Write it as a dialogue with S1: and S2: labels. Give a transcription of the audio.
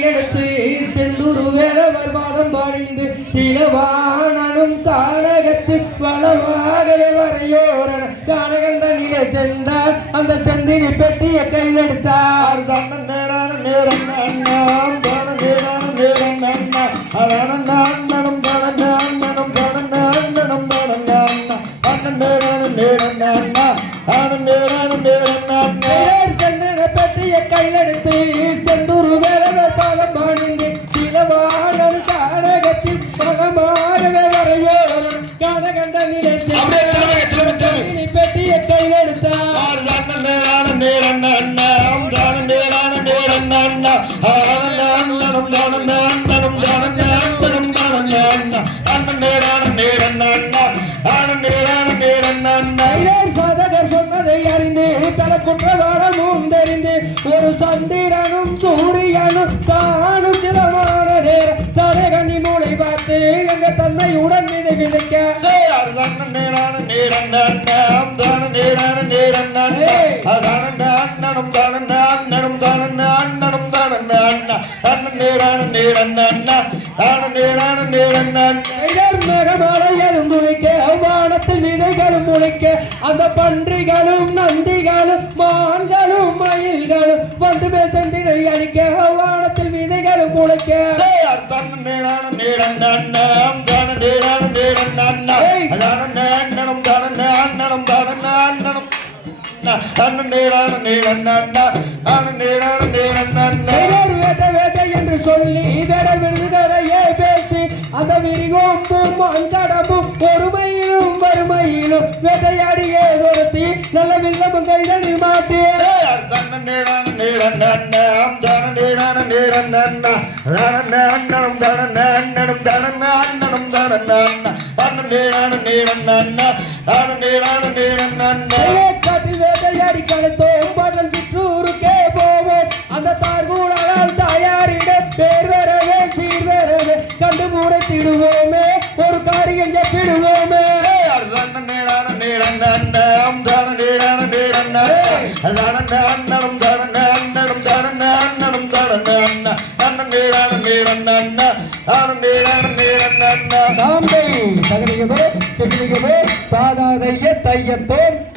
S1: எடுத்து செந்தூர் வேலவர் பாதம் பாடிந்து சிலவானனும் கானகத்து வளமாகவே வரையோரன கானகந்த நிலை சென்றார். அந்த செந்தினி பெட்டிய
S2: தன்னன் நேரான நேரம் நேரான நேரம் அண்ணா. அதான அண்ணனும் தான
S1: அறிந்து தல குற்றவாளமும் தெரிந்து ஒரு சந்திரனும் சூரியனும்
S2: அண்ணா
S1: கைலேர் மேகமலையலும் முளைக்க வானத்தில் விதைகளும் முளைக்க. அந்த பன்றிகளும் நந்திகளும் மான்களும் மயில்களும் வந்து பேசந்திரை அடிக்க வானத்தில் விதைகளும் முளைக்க.
S2: நேரான நேரன் அண்ணா
S1: வேடர் வேட்டை வேட்டை என்று சொல்லி வேட விருதுகளையே பேசி அந்த விரிகோம்பும் அஞ்சடமும் பொறுமையிலும் வறுமையிலும் வேட்டையாடியே ஒருத்தி நல்ல வில்லமும் தன மாட்டி தன வேட்டையாடி கழுத்தோம் பகல் சிற்றூருக்கே போவோம் அந்த தார்கூடால் தாயாரிட பேர் வரவே சீர் வரவே கண்டு மூடைத்திடுவோமே ஒரு காரியம் செப்பிடுவோமே சாந்தை தகனிகவே பெண்ணிகவே தாதாதைய தையத்தோம்.